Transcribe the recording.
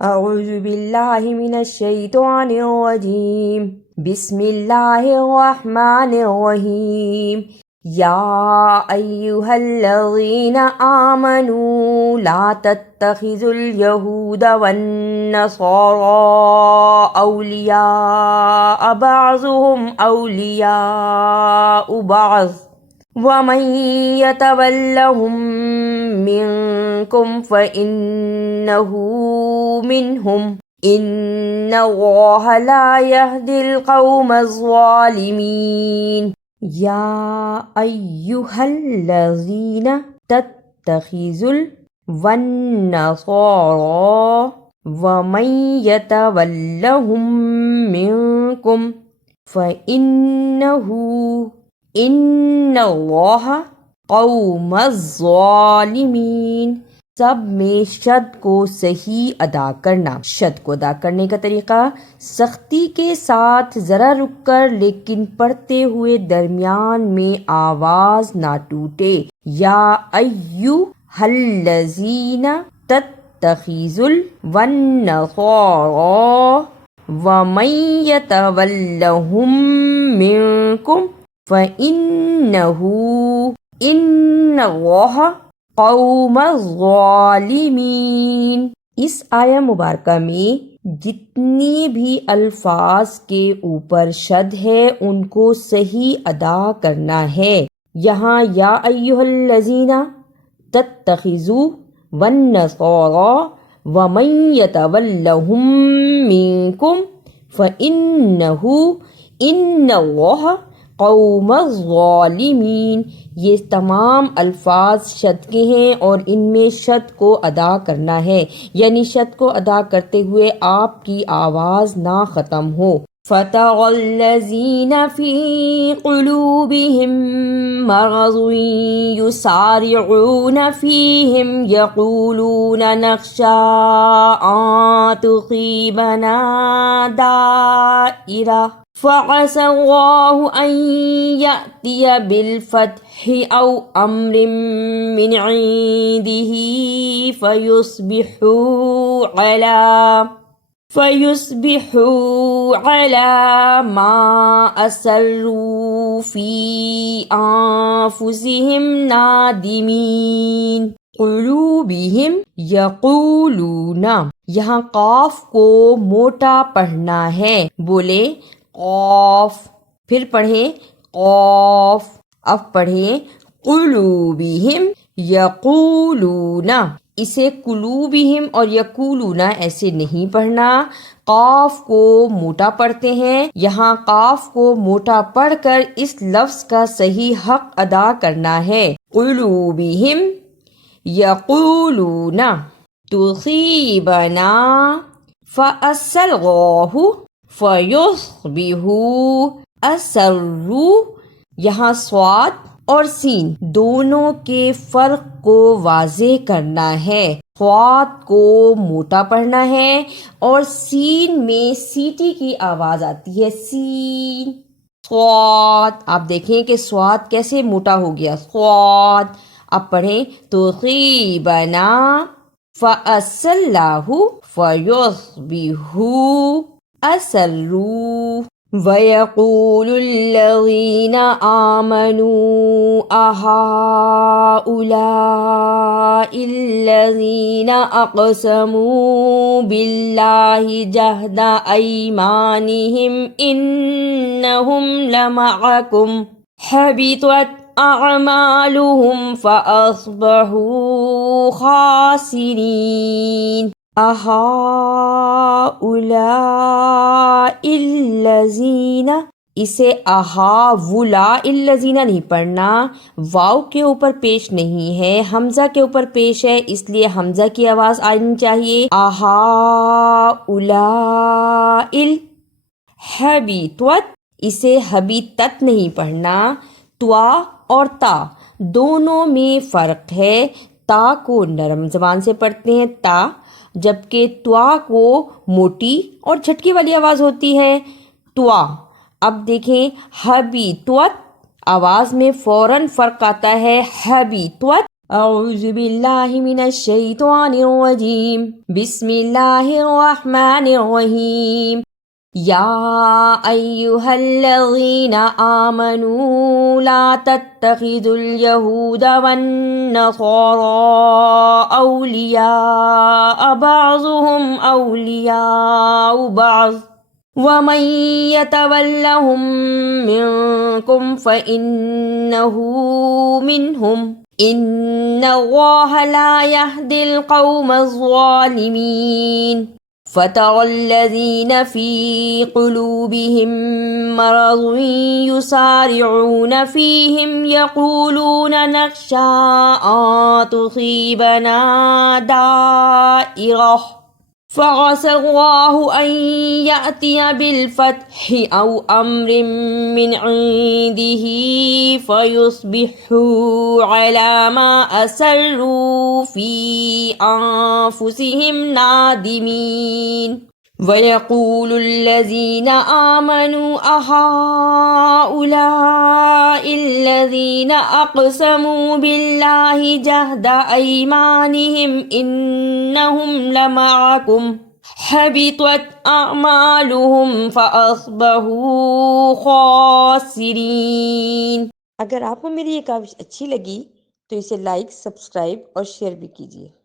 اعوذ باللہ من الشیطان الرجیم بسم اللہ الرحمن الرحیم یا ایہا الذین آمنوا لا تتخذوا اليہود والنصارى اولیاء بعضهم اولیاء بعض ومن يتولهم منكم فإنه منهم إن الله لا يهدي القوم الظالمين يا أيها الذين تتخذوا والنصارى ومن يتولهم منكم فإنه ان اللہ قوم الظالمین۔ سب میں شد کو صحیح ادا کرنا۔ شد کو ادا کرنے کا طریقہ سختی کے ساتھ ذرا رک کر لیکن پڑھتے ہوئے درمیان میں آواز نہ ٹوٹے۔ یا ایھا الذین تتخذوا والنصارى ومن يتولهم منکم فَإِنَّهُ إِنَّ اللَّهَ قَوْمَ الظَّالِمِينَ۔ اس آیہ مبارکہ میں جتنی بھی الفاظ کے اوپر شد ہے ان کو صحیح ادا کرنا ہے۔ یہاں یا ایھا الذین تتخذوا والنصارى ومن يتولهم منکم فإنه إن اللہ قوم الظالمین، یہ تمام الفاظ شد کے ہیں اور ان میں شد کو ادا کرنا ہے، یعنی شد کو ادا کرتے ہوئے آپ کی آواز نہ ختم ہو۔ فَتَرَى الَّذِينَ فِي قُلُوبِهِم مَّرَضٌ يُسَارِعُونَ فِيهِمْ يَقُولُونَ نَخْشَىٰ أَن تُصِيبَنَا دَائِرَةٌ فَعَسَى اللَّهُ أَن يَأْتِيَ بِالْفَتْحِ أَوْ أَمْرٍ مِّنْ عِندِهِ فَيُصْبِحُوا عَلَى مَا أَسَرُّوا فِي أَنفُسِهِمْ نَادِمِينَ۔ قلوبہم یقولون، یہاں قاف کو موٹا پڑھنا ہے، بولے قاف، پھر پڑھیں قاف، اب پڑھیں قلوبہم یقولون۔ اسے قلوبہم اور یقولون ایسے نہیں پڑھنا، قاف کو موٹا پڑھتے ہیں۔ یہاں قاف کو موٹا پڑھ کر اس لفظ کا صحیح حق ادا کرنا ہے۔ قلوبہم یقولون تصیبنا فأسرہ فیصبحوا اسروا، یہاں صاد اور سین دونوں کے فرق کو واضح کرنا ہے۔ صاد کو موٹا پڑھنا ہے اور سین میں سیٹی کی آواز آتی ہے، سین صاد۔ آپ دیکھیں کہ صاد کیسے موٹا ہو گیا، صاد۔ اب پڑھیں تصیبنا فأسرہ فیصبحوا اسروا۔ وَيَقُولُ الَّذِينَ آمَنُوا أَهَٰؤُلَاءِ الَّذِينَ أَقْسَمُوا بِاللَّهِ جَهْدَ أَيْمَانِهِمْ إِنَّهُمْ لَمَعَكُمْ حَبِطَتْ أَعْمَالُهُمْ فَأَصْبَحُوا خَاسِرِينَ۔ اہؤلاء الذین، اسے اہؤلاء الذین نہیں پڑھنا، واو کے اوپر پیش نہیں ہے، حمزہ کے اوپر پیش ہے، اس لیے حمزہ کی آواز آنی چاہیے۔ اہؤلاء حبطت، اسے حبطت نہیں پڑھنا، توا اور تا دونوں میں فرق ہے۔ تا کو نرم زبان سے پڑھتے ہیں تا، جبکہ توا کو موٹی اور جھٹکے والی آواز ہوتی ہے توا۔ اب دیکھیں حبیطت، آواز میں فوراً فرق آتا ہے، حبیطت اعوذ باللہ من الشیطان الرجیم بسم اللہ الرحمن الرحیم یا ایہا الذین آمنوا لا تتخذوا اليہود والنصارى اولیاء بعضهم اولیاء بعض وَمَن يَتَوَلَّهُم مِّنكُمْ فَإِنَّهُ مِنْهُمْ إِنَّ اللَّهَ لَا يَهْدِي الْقَوْمَ الظَّالِمِينَ فَتَرَى الَّذِينَ فِي قُلُوبِهِم مَّرَضٌ يُسَارِعُونَ فِيهِمْ يَقُولُونَ نَخْشَىٰ أَن تُصِيبَنَا دَائِرَةٌ فَعَسَى اللَّهُ أَن يَأْتِيَ بِالْفَتْحِ أَوْ أَمْرٍ مِّنْ عِندِهِ فَيُصْبِحُوا عَلَى مَا أَسَرُّوا فِي أَنفُسِهِمْ نَادِمِينَ وَيَقُولُ الَّذِينَ آمَنُوا أَهَٰؤُلَاءِ الَّذِينَ أَقْسَمُوا بِاللَّهِ جَهْدَ أَيْمَانِهِمْ إِنَّهُمْ لَمَعَكُمْ حَبِطَتْ أَعْمَالُهُمْ فَأَصْبَحُوا خَاسِرِينَ۔ اگر آپ کو میری یہ کاوش اچھی لگی تو اسے لائک، سبسکرائب اور شیئر بھی کیجیے۔